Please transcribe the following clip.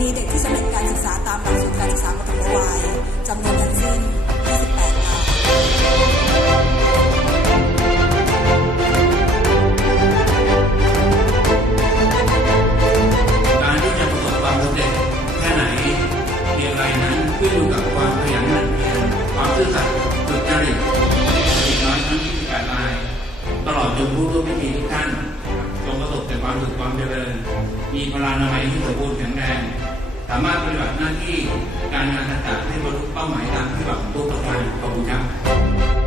มีเด็กที่สำเร็จการศึกษาตามหลักสูตรการศึกษาปฐมวัยจำนวนทั้งสิ้น28การที่จะประสบความสำเร็จแค่ไหนเพียงไรนั้นขึ้นอยู่กับความขยันหมั่นเพียรความซื่อสัตย์สุจริตอีกน้อยทั้ง28รายตลอดจนผู้ร่วมพิธีทุกท่านจงประสบแต่ความสุขความเจริญมีพลานามัยที่สมบูรณ์แข็งแรงสามารถปฏิบัติหน้าที่การงานต่างๆให้บรรลุเป้าหมายตามที่หวังทุกประการขอบคุณครับ